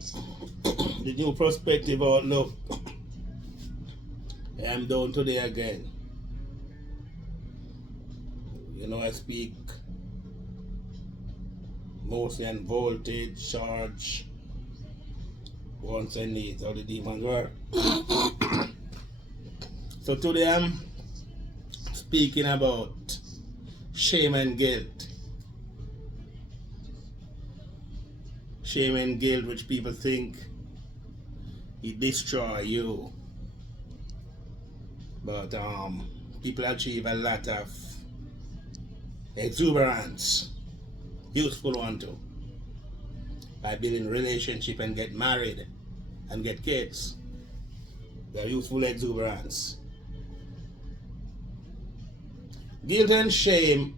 The new perspective outlook. I'm down today again. You know, I speak mostly on voltage, charge, wants and needs, how the demons work. So today I'm speaking about shame and guilt. Shame and guilt, which people think it destroy you. But people achieve a lot of exuberance, useful one too, by building relationship and get married and get kids. They're useful exuberance. Guilt and shame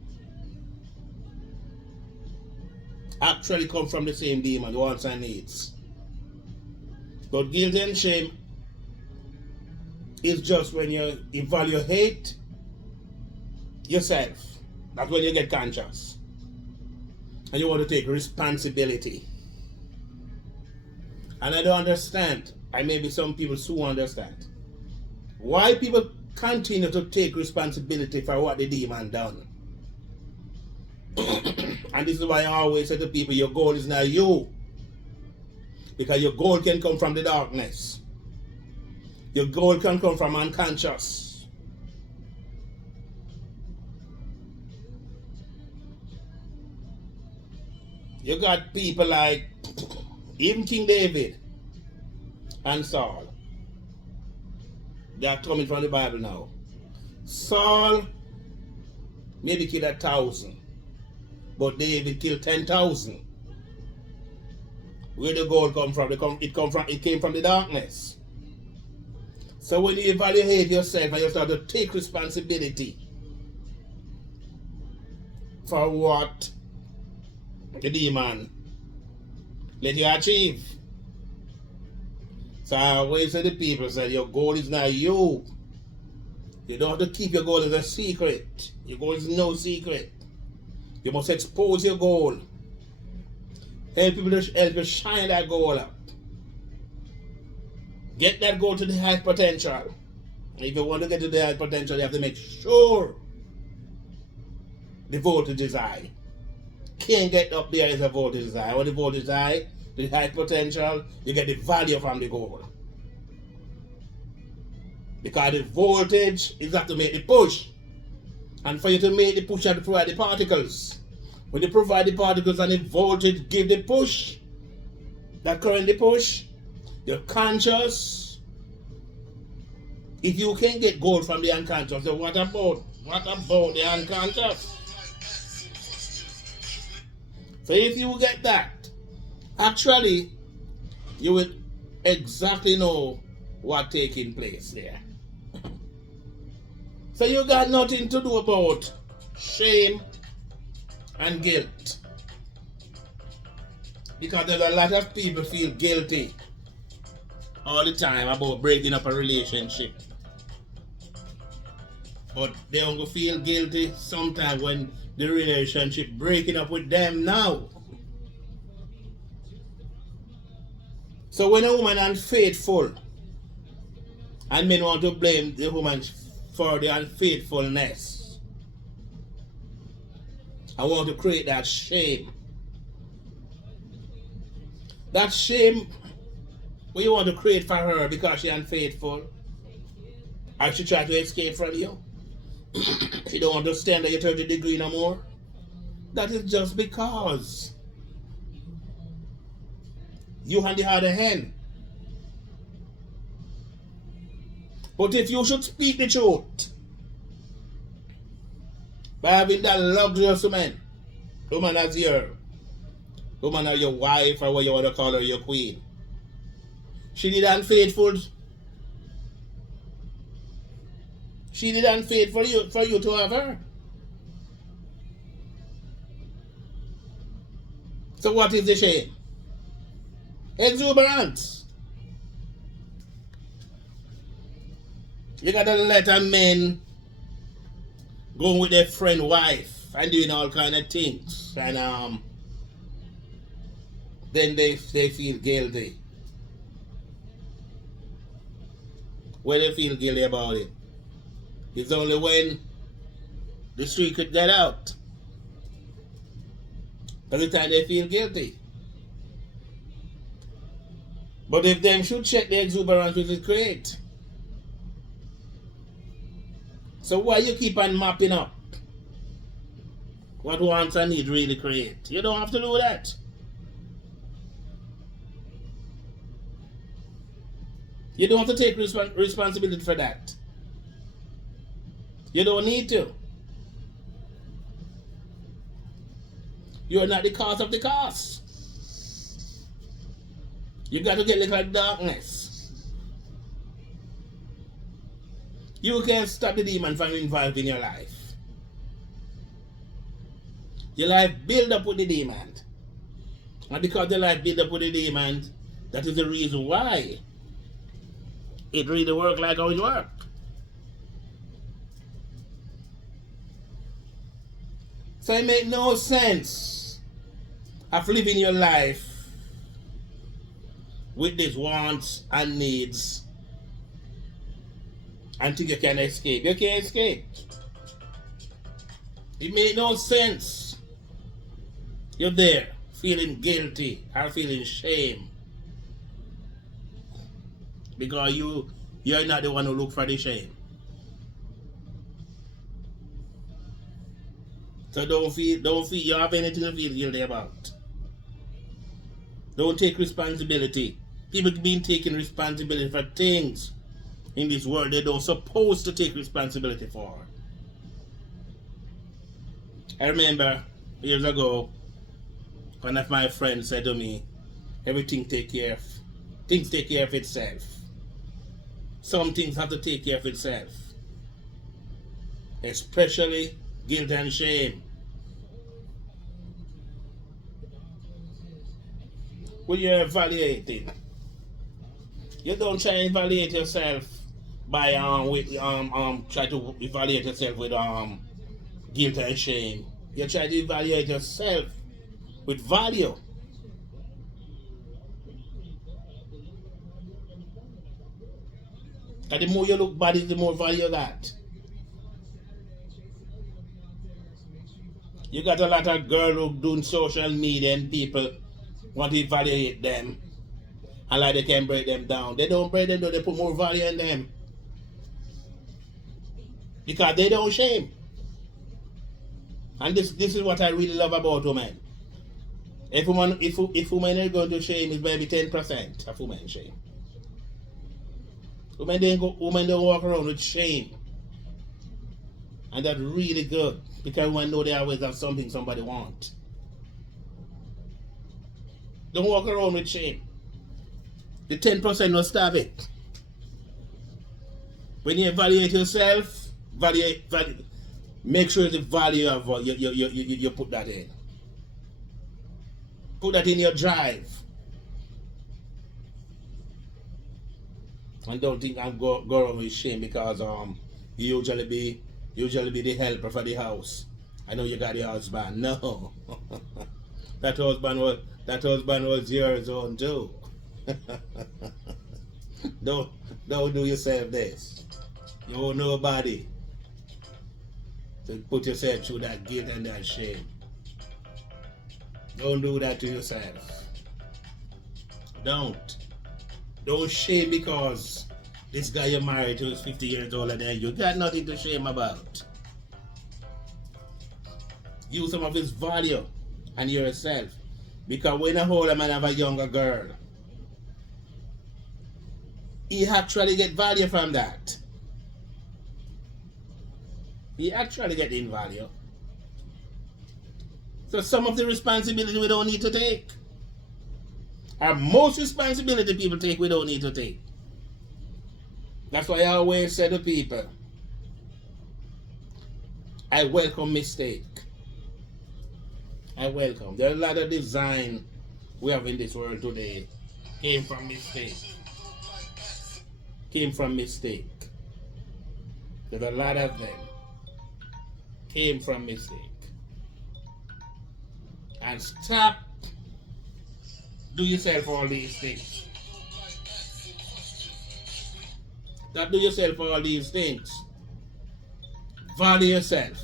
actually come from the same demon, wants and needs. But guilt and shame is just when you evaluate yourself. That's when you get conscious. And you want to take responsibility. And I don't understand. And maybe some people soon understand. Why people continue to take responsibility for what the demon done. And this is why I always say to people, your goal is not you. Because your goal can come from the darkness. Your goal can come from unconscious. You got people like even King David and Saul. They are coming from the Bible now. Saul maybe killed 1,000, but David killed 10,000. Where the gold come from? It came from the darkness. So when you evaluate yourself and you start to take responsibility for what the demon let you achieve. So I always say to people, say your goal is not you. You don't have to keep your goal as a secret. Your goal is no secret. You must expose your goal. Help people to help you shine that goal up. Get that goal to the highest potential. And if you want to get to the highest potential, you have to make sure the voltage is high. Can't get up there as a voltage is high. When the voltage is high, the highest potential, you get the value from the goal. Because the voltage is have to make the push. And for you to make the push, you have to provide the particles. When you provide the particles and the voltage give the push, that current the push, you're conscious. If you can get gold from the unconscious, then what about the unconscious? So if you get that, actually, you will exactly know what's taking place there. So you got nothing to do about shame and guilt. Because there's a lot of people feel guilty all the time about breaking up a relationship. But they don't feel guilty sometimes when the relationship breaking up with them now. So when a woman is unfaithful, and men want to blame the woman for the unfaithfulness, I want to create that shame. That shame what you want to create for her because she's unfaithful. Or she try to escape from you. She don't understand that you're 30 degrees no more. That is just because you on the other hand. But if you should speak the truth by having that luxurious woman as your woman or your wife or what you want to call her, your queen. She did unfaithful. She did unfaithful for you to have her. So what is the shame? Exuberance. You gotta let a man go with their friend wife and doing all kind of things and then they feel guilty. When they feel guilty about it, it's only when the street could get out. Every time they feel guilty. But if them should check the exuberance which it create. So why you keep on mapping up what wants and need really create? You don't have to do that. You don't have to take responsibility for that. You don't need to. You're not the cause of the cause. You got to get rid of darkness. You can't stop the demon from involved in your life. Your life build up with the demon. And because the life build up with the demon, that is the reason why it really work like how it work. So it make no sense of living your life with these wants and needs and think you can escape. You can't escape. It make no sense. You're there feeling guilty or feeling shame because you're not the one who look for the shame. So don't feel you have anything to feel guilty about. Don't take responsibility. People been taking responsibility for things in this world they don't supposed to take responsibility for. I remember years ago, one of my friends said to me, things take care of itself. Some things have to take care of itself. Especially guilt and shame. When you're evaluating, you don't try to evaluate yourself by try to evaluate yourself with guilt and shame. You try to evaluate yourself with value. And the more you look bad, the more value you got. You got a lot of girls who doing social media and people want to evaluate them and like they can break them down. They don't break them down, they put more value in them. Because they don't shame. And this is what I really love about women. If women are going to shame, it's maybe 10% of women shame. Women don't walk around with shame. And that's really good. Because women know they always have something somebody wants. Don't walk around with shame. The 10% will stop it. When you evaluate yourself, make sure the value of what you put that in. Put that in your drive. And don't think I'm go around with shame because you usually be the helper for the house. I know you got the husband. No. that husband was yours own too. Don't do yourself this. You owe nobody to put yourself through that guilt and that shame. Don't do that to yourself. Don't shame because this guy you're married to is 50 years older than you. You got nothing to shame about. Use some of his value and yourself. Because when a older man have a younger girl, he actually get value from that. He actually get in value. So some of the responsibility we don't need to take. Or most responsibility people take we don't need to take. That's why I always say to people, I welcome mistake. I welcome. There are a lot of design we have in this world today came from mistake. Came from mistake. There's a lot of them came from mistake. And stop do yourself all these things. That do yourself all these things. Value yourself.